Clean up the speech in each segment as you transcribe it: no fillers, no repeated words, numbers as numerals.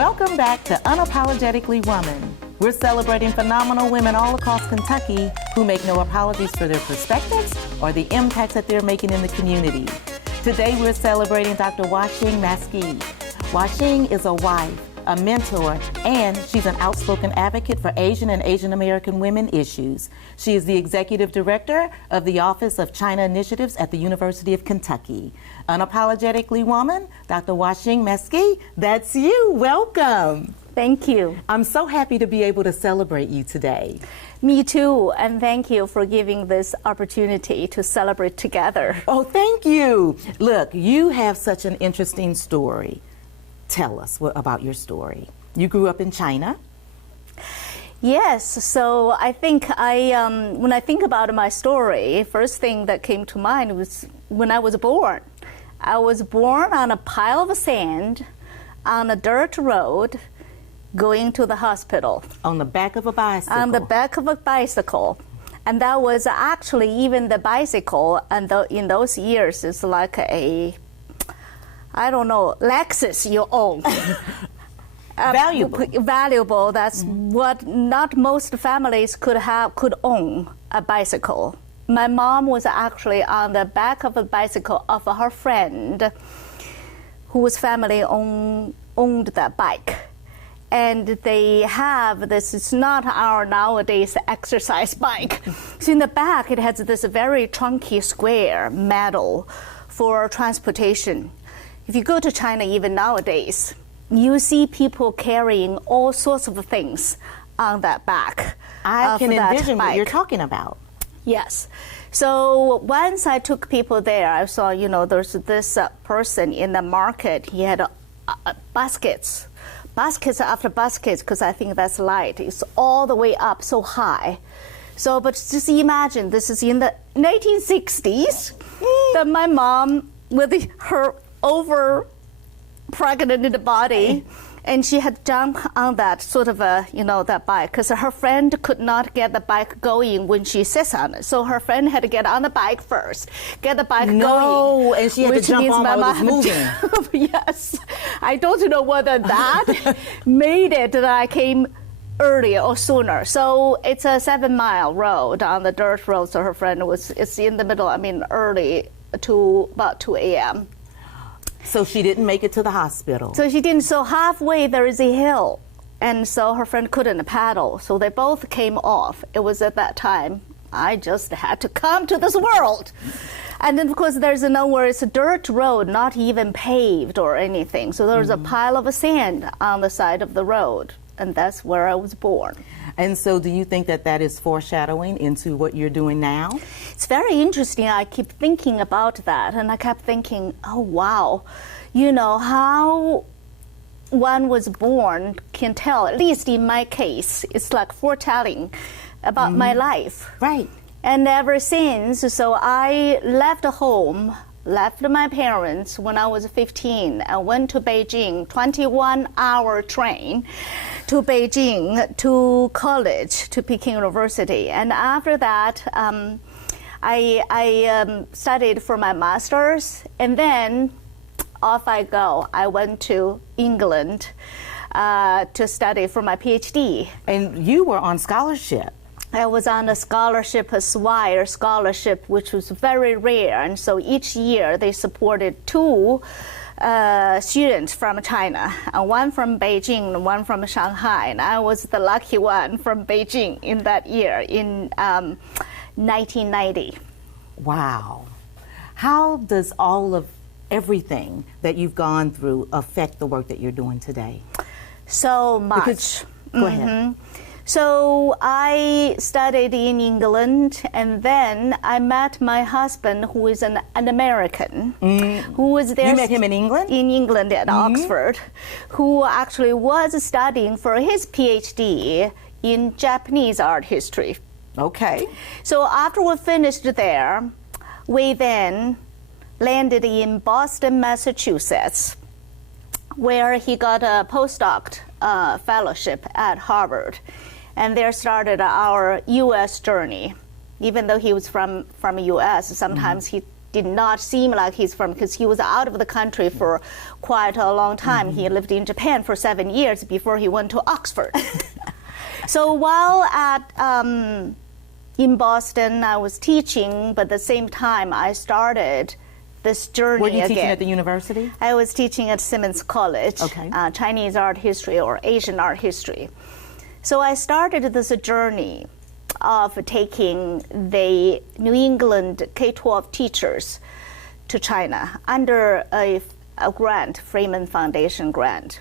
Welcome back to Unapologetically Woman. We're celebrating phenomenal women all across Kentucky who make no apologies for their perspectives or the impacts that they're making in the community. Today we're celebrating Dr. Huajing Maske. Huajing is a wife, a mentor, and she's an outspoken advocate for Asian and Asian American women issues. She is the executive director of the Office of China Initiatives at the University of Kentucky. Unapologetically Woman, Dr. Huajing Maske, that's you. Welcome. Thank you. I'm so happy to be able to celebrate you today. Me too, and thank you for giving this opportunity to celebrate together. Oh, thank you. Look, you have such an interesting story. Tell us about your story. You grew up in China? Yes, so I think when I think about my story, first thing that came to mind was when I was born. I was born on a pile of sand on a dirt road going to the hospital. On the back of a bicycle? On the back of a bicycle. And that was actually even the bicycle, and in those years, it's like a, I don't know, Lexus you own. Valuable. That's what not most families could own, a bicycle. My mom was actually on the back of a bicycle of her friend whose family owned that bike. And they have this, it's not our nowadays exercise bike. So in the back, it has this very chunky square metal for transportation. If you go to China even nowadays, you see people carrying all sorts of things on that back. I can envision what you're talking about. Yes. So once I took people there, I saw, there's this person in the market. He had baskets after baskets, because I think that's light. It's all the way up so high. So, but just imagine, this is in the 1960s, that my mom, with her over pregnant body, and she had jumped on that sort of that bike, because her friend could not get the bike going when she sits on it. So her friend had to get on the bike first, get the bike going. No, and she had to jump on while it was moving. Yes. I don't know whether that made it that I came earlier or sooner. So it's a 7-mile road on the dirt road. So her friend it's in the middle, early to about 2 a.m. So she didn't make it to the hospital. So she didn't. So halfway there is a hill, and so her friend couldn't paddle. So they both came off. It was at that time I just had to come to this world. And then, of course, there's nowhere. It's a dirt road, not even paved or anything. So there's a pile of sand on the side of the road, and that's where I was born. And so do you think that is foreshadowing into what you're doing now? It's very interesting. I keep thinking about that, and I kept thinking, oh, wow, how one was born can tell, at least in my case, it's like foretelling about my life. Right. And ever since, so I left home, left my parents when I was 15. I went to Beijing, 21-hour train to Beijing, to college, to Peking University. And after that, I studied for my master's, and then off I go. I went to England to study for my PhD. And you were on scholarship. I was on a scholarship, a Swire scholarship, which was very rare. And so each year they supported 2 students from China, one from Beijing and one from Shanghai. And I was the lucky one from Beijing in that year, in 1990. Wow. How does all of everything that you've gone through affect the work that you're doing today? So much. Go ahead. So I studied in England, and then I met my husband, who is an American, who was there. You met him in England? In England at Oxford, who actually was studying for his PhD in Japanese art history. Okay. So after we finished there, we then landed in Boston, Massachusetts, where he got a postdoc fellowship at Harvard. And there started our U.S. journey. Even though he was from the U.S., sometimes he did not seem like he's from, because he was out of the country for quite a long time. He lived in Japan for 7 years before he went to Oxford. So while in Boston, I was teaching, but at the same time, I started this journey again. Were you teaching at the university? I was teaching at Simmons College, okay. Chinese art history or Asian art history. So I started this journey of taking the New England K-12 teachers to China under a grant, Freeman Foundation grant.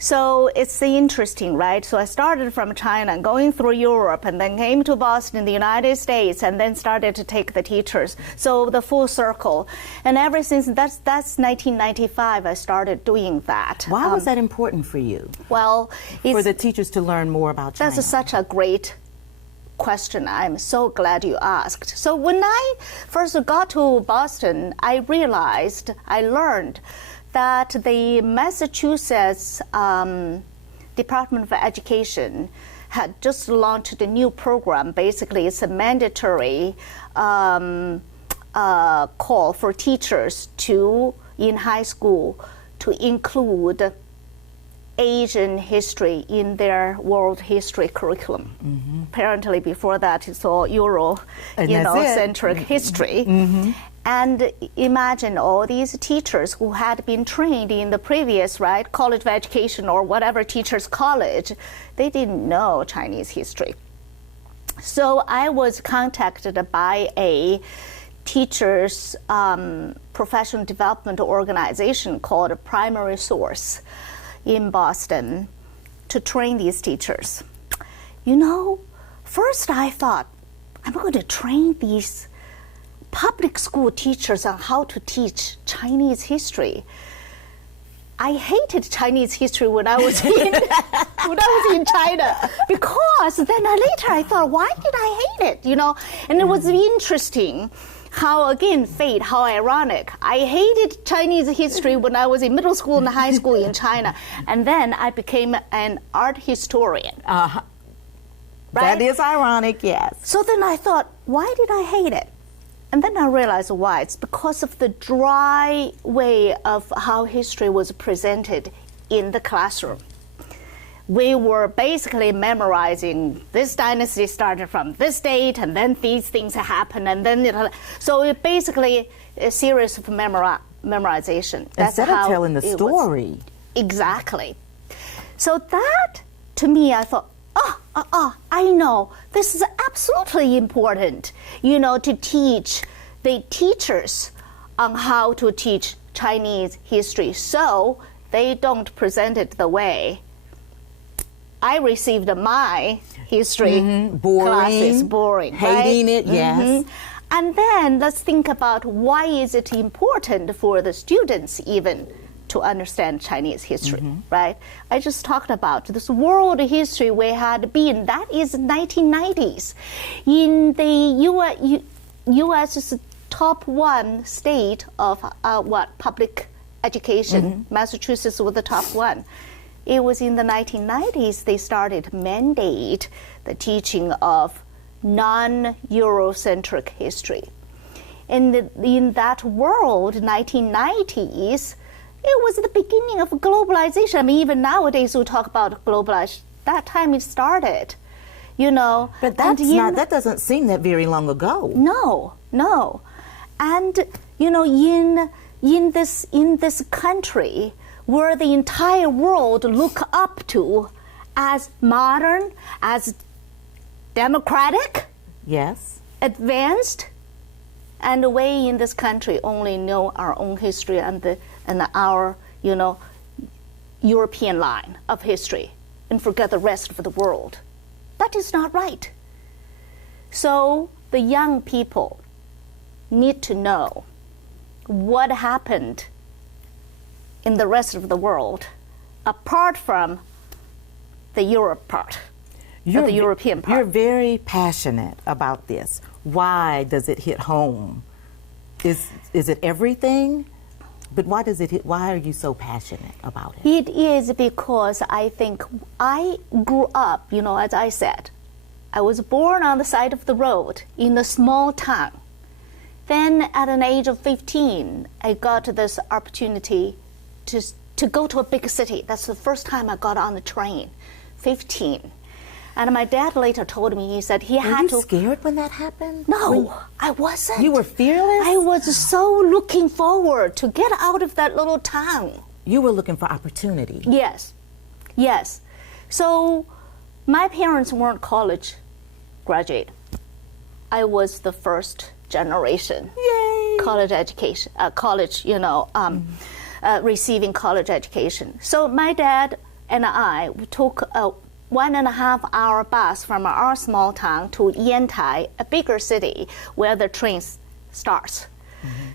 So it's interesting, right? So I started from China, going through Europe, and then came to Boston, the United States, and then started to take the teachers. So the full circle. And ever since, that's 1995, I started doing that. Why was that important for you? Well, for the teachers to learn more about China. That's such a great question. I'm so glad you asked. So when I first got to Boston, I learned that the Massachusetts Department of Education had just launched a new program. Basically, it's a mandatory call for teachers in high school to include Asian history in their world history curriculum. Apparently, before that, it's all Euro-centric history. And imagine all these teachers who had been trained in the previous, College of Education or whatever teachers' college, they didn't know Chinese history. So I was contacted by a teachers' professional development organization called Primary Source in Boston to train these teachers. First I thought, I'm going to train these public school teachers on how to teach Chinese history. I hated Chinese history when I was in China, because then later I thought, why did I hate it? And it was interesting how, again, fate, how ironic. I hated Chinese history when I was in middle school and high school in China, and then I became an art historian. Right? That is ironic, yes. So then I thought, why did I hate it? And then I realized why. It's because of the dry way of how history was presented in the classroom. We were basically memorizing this dynasty started from this date, and then these things happened, and then so it basically a series of memorization. That's instead of telling the story. Exactly. So that, to me, I thought, I know this is absolutely important, to teach the teachers on how to teach Chinese history, so they don't present it the way I received my history classes. Boring. Hating it, yes. And then let's think about why is it important for the students even to understand Chinese history, right? I just talked about this world history we had been, that is 1990s. In the U.S.'s top 1 state of public education, Massachusetts was the top 1. It was in the 1990s they started mandate the teaching of non-Eurocentric history. And in that world, 1990s, it was the beginning of globalization. I mean, even nowadays we talk about globalization. That time it started, But that doesn't seem that very long ago. No. And in this country, where the entire world look up to as modern, as democratic, yes, advanced, and we in this country only know our own history and our European line of history and forget the rest of the world. That is not right. So the young people need to know what happened in the rest of the world, apart from the Europe part, the European part. You're very passionate about this. Why does it hit home? Is it everything? But why are you so passionate about it? It is because I think I grew up, as I said, I was born on the side of the road in a small town. Then at an age of 15, I got this opportunity to go to a big city. That's the first time I got on the train, 15. And my dad later told me, he said he had to... Were you scared when that happened? No, I wasn't. You were fearless? I was so looking forward to get out of that little town. You were looking for opportunity. Yes, yes. So my parents weren't college graduate. I was the first generation. Yay! College education, receiving college education. So my dad and I took a 1.5 hour bus from our small town to Yantai, a bigger city where the train starts.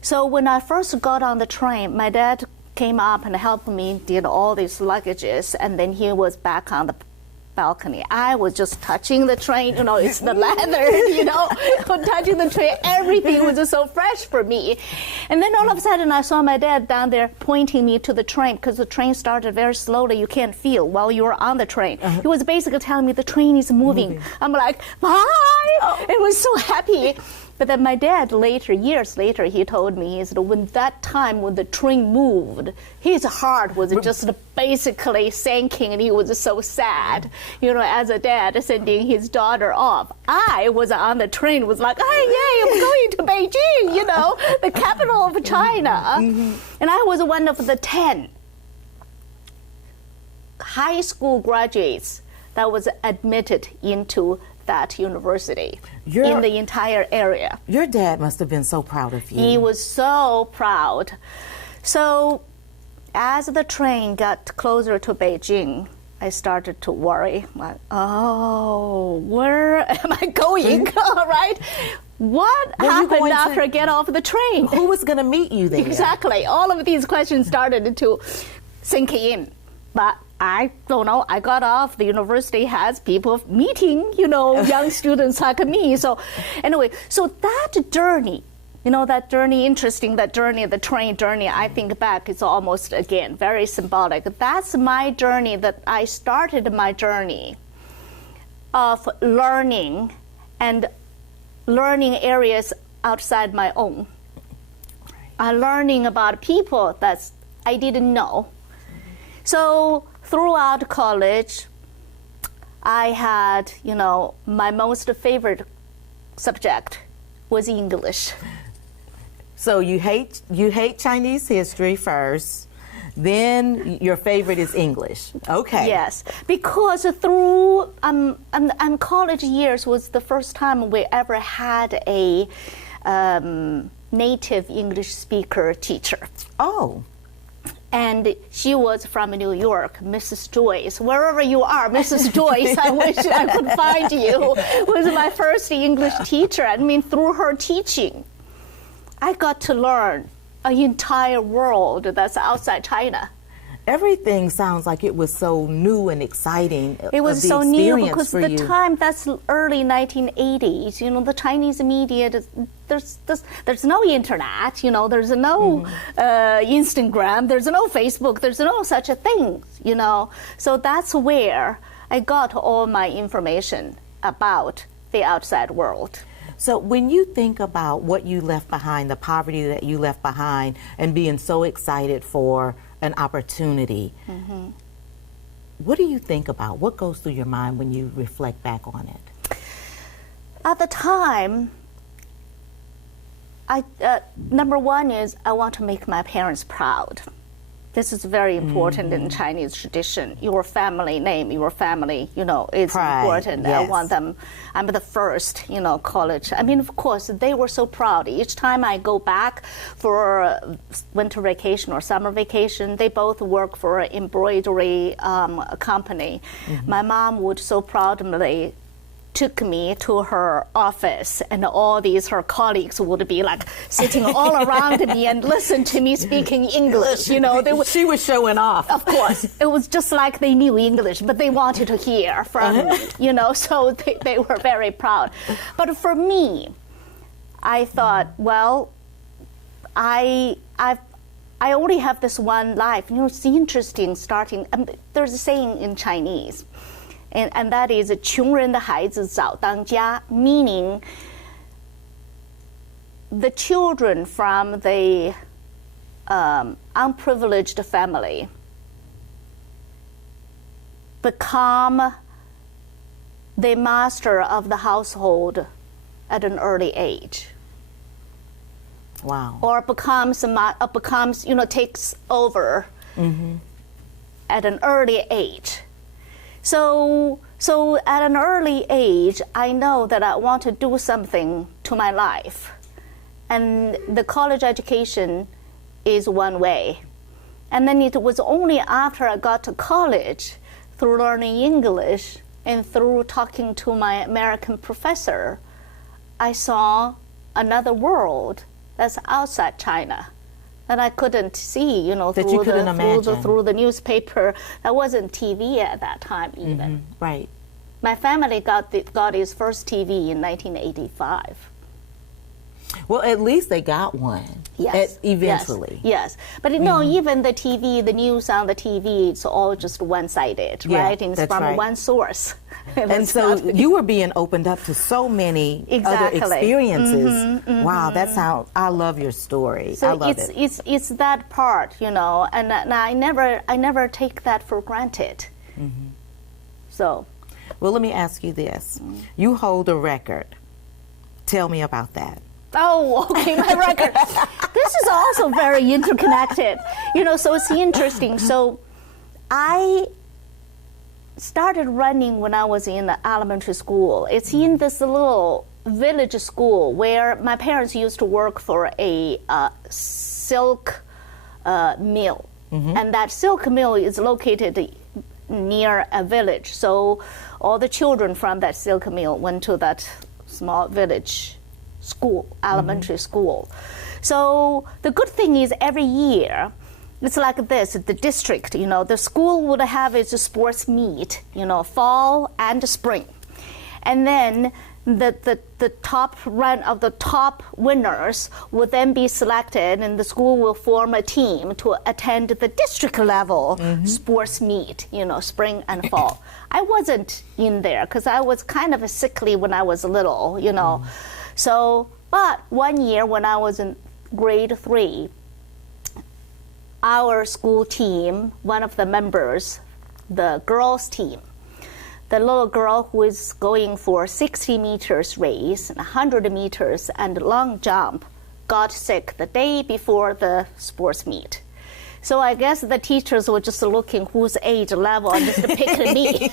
So when I first got on the train, my dad came up and helped me, did all these luggages, and then he was back on the balcony. I was just touching the train, it's the leather, touching the train. Everything was just so fresh for me. And then all of a sudden I saw my dad down there pointing me to the train because the train started very slowly. You can't feel while you're on the train. He was basically telling me the train is moving. I'm like, bye! I was so happy. But then my dad years later, he told me, he said, when the train moved, his heart was just basically sinking and he was so sad, as a dad sending his daughter off. I was on the train, was like, hey, yay, I'm going to Beijing, the capital of China. And I was one of the 10 high school graduates that was admitted into that university in the entire area. Your dad must have been so proud of you. He was so proud. So as the train got closer to Beijing, I started to worry. Like, oh, where am I going? Right? What happened after I get off the train? Who was going to meet you there? Exactly. All of these questions started to sink in. But I don't know. I got off. The university has people meeting, young students like me. So anyway, that journey, interesting, that journey, the train journey, I think back, it's almost, again, very symbolic. That's my journey, that I started my journey of learning and learning areas outside my own. I'm learning about people that I didn't know. So throughout college, I had, my most favorite subject was English. So you hate Chinese history first, then your favorite is English. Okay. Yes, because through college years was the first time we ever had a native English speaker teacher. Oh. And she was from New York, Mrs. Joyce. Wherever you are, Mrs. Joyce, I wish I could find you, was my first English teacher. I mean, through her teaching, I got to learn an entire world that's outside China. Everything sounds like it was so new and exciting. It was so new because the time, that's early 1980s. The Chinese media, there's no internet. There's no Instagram. There's no Facebook. There's no such a thing. So that's where I got all my information about the outside world. So when you think about what you left behind, the poverty that you left behind, and being so excited for an opportunity, what do you think about? What goes through your mind when you reflect back on it? At the time, number one is I want to make my parents proud. This is very important in Chinese tradition. Your family name, your family, is pride, important. yes. I want them, I'm the first, college. I mean, of course, they were so proud. Each time I go back for winter vacation or summer vacation, they both work for an embroidery company. My mom would so proudly took me to her office, and all her colleagues would be like sitting all around me and listen to me speaking English. She was showing off. Of course, it was just like they knew English, but they wanted to hear from me. So they were very proud. But for me, I thought, well, I only have this one life. It's interesting starting. There's a saying in Chinese. And that is 穷人的孩子早当家, meaning the children from the unprivileged family become the master of the household at an early age. Wow. Or becomes takes over at an early age. So at an early age, I know that I want to do something to my life. And the college education is one way. And then it was only after I got to college, through learning English and through talking to my American professor, I saw another world that's outside China that I couldn't see, through the newspaper. That wasn't TV at that time even. Right. My family got its first TV in 1985. Well, at least they got one. Yes. Eventually. Yes. But even the TV, the news on the TV, it's all just one-sided, right? And it's from one source. And so you were being opened up to so many other experiences. Wow, that sounds, I love your story. So I love it. It's that part, and I never take that for granted. So. Well, let me ask you this. You hold a record. Tell me about that. Oh, okay, my record. This is also very interconnected. So it's interesting. So I started running when I was in the elementary school. It's in this little village school where my parents used to work for a silk mill. And that silk mill is located near a village. So all the children from that silk mill went to that small village school, elementary school. So the good thing is every year, it's like this, the district, the school would have its sports meet, fall and spring. And then the top winners would then be selected, and the school will form a team to attend the district level sports meet, spring and fall. I wasn't in there because I was kind of sickly when I was little, So, but one year when I was in grade 3, our school team, one of the members, the girls' team, the little girl who is going for 60 meters race, 100 meters, and long jump, got sick the day before the sports meet. So I guess the teachers were just looking whose age level and just picking me.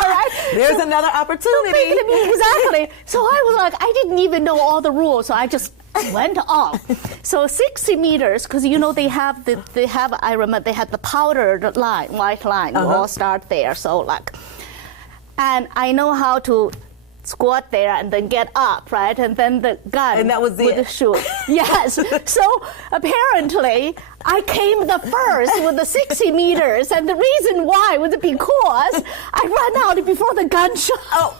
All right? There's another opportunity. Exactly. So I was like, I didn't even know all the rules, so I just went on. So 60 meters, because I remember they had the powdered line, white line. You all start there. So and I know how to squat there and then get up, right? And then the gun. And that was with the shoot. Yes. So apparently, I came the first with the 60 meters, and the reason why was because I ran out before the gun shot.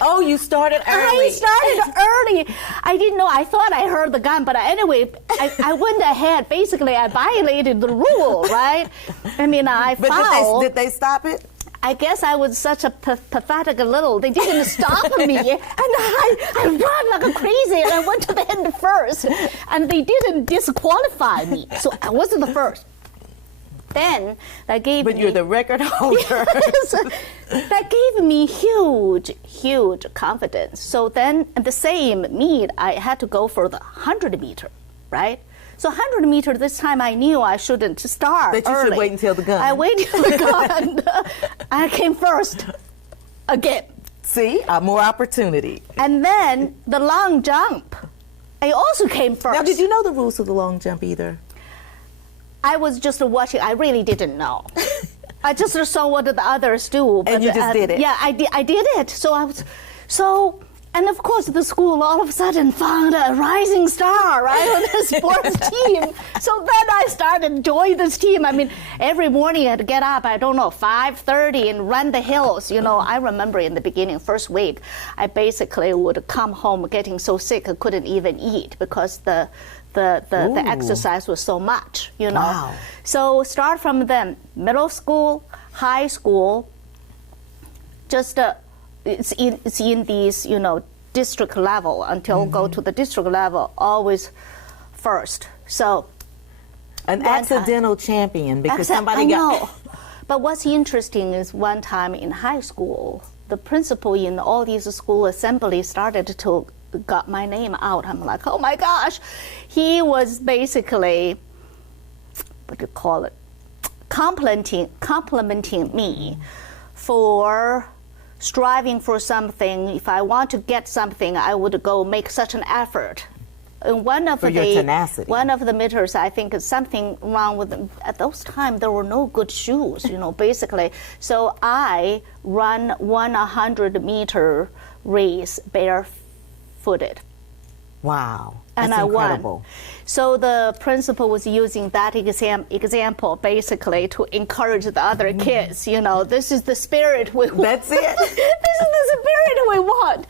Oh, you started early. I started early. I didn't know. I thought I heard the gun, but anyway, I went ahead. Basically, I violated the rule, right? I mean, I fouled. But did they stop it? I guess I was such a pathetic little. They didn't stop me, and I ran like crazy, and I went to the end first, and they didn't disqualify me, so I wasn't the first. Then that gave me. But you're the record holder. Yes, that gave me huge confidence. So then, at the same meet, I had to go for the 100 meter, right? So 100 meters, this time I knew I shouldn't start That you early. should wait until the gun. I waited until the gun. I came first again. See, more opportunity. And then the long jump, I also came first. Now, did you know the rules of the long jump either? I was just watching. I really didn't know. I just saw what the others do. And you just did it. Yeah, I did it. And of course, the school all of a sudden found a rising star, right, on the sports team. So then I started joining this team. I mean, every morning I'd get up, 5:30 and run the hills. I remember in the beginning, first week, I basically would come home getting so sick I couldn't even eat because the exercise was so much, Wow. So start from then, middle school, high school, just it's in these, district level until go to the district level, always first. So an accidental champion because somebody I got. know. But what's interesting is one time in high school, the principal in all these school assemblies started to got my name out. I'm like, oh my gosh. He was basically, what do you call it, complimenting me for striving for something. If I want to get something, I would go make such an effort. And one of your tenacity. One of the meters, I think, is something wrong with them. At those times, there were no good shoes, basically. So I run 100-meter race barefooted. Wow. And That's I incredible. won. So the principal was using that example basically to encourage the other kids. This is the spirit we want. That's it. This is the spirit we want.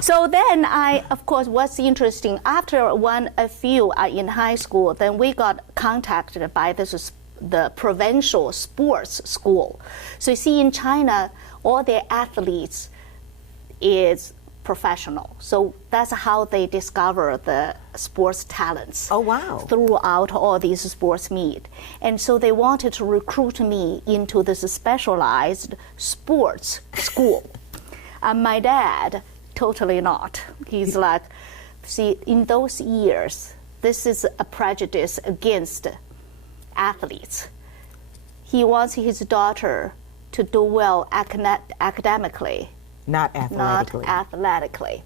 So then of course, what's interesting, after a few in high school, then we got contacted by the provincial sports school. So you see, in China, all their athletes is professional. So that's how they discover the sports talents. Oh, wow. Throughout all these sports meet. And so they wanted to recruit me into this specialized sports school. And my dad, totally not. He's like, see, in those years, this is a prejudice against athletes. He wants his daughter to do well academically. Not athletically.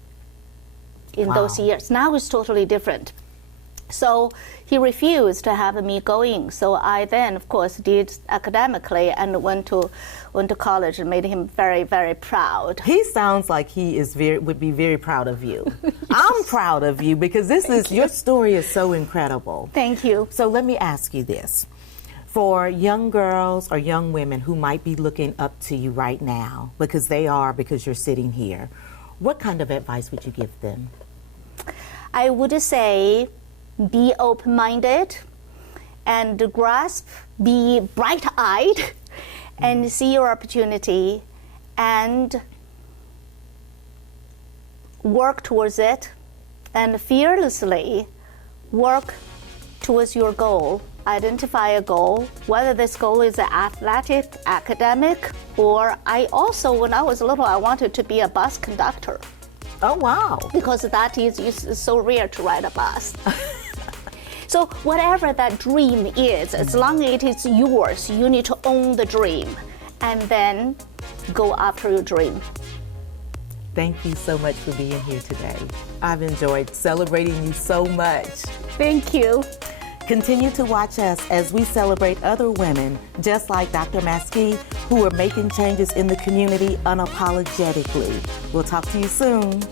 In those years. Now it's totally different. So he refused to have me going. So I then, of course, did academically and went to college and made him very, very proud. He sounds like he would be very proud of you. I'm proud of you because your story is so incredible. Thank you. So let me ask you this. For young girls or young women who might be looking up to you right now, because you're sitting here, what kind of advice would you give them? I would say be open-minded and be bright-eyed and see your opportunity and work towards it and fearlessly work towards your goal. Identify a goal, whether this goal is athletic, academic, or I also, when I was little, I wanted to be a bus conductor. Oh, wow. Because that is so rare to ride a bus. So whatever that dream is, as long as it is yours, you need to own the dream and then go after your dream. Thank you so much for being here today. I've enjoyed celebrating you so much. Thank you. Continue to watch us as we celebrate other women just like Dr. Maske who are making changes in the community unapologetically. We'll talk to you soon.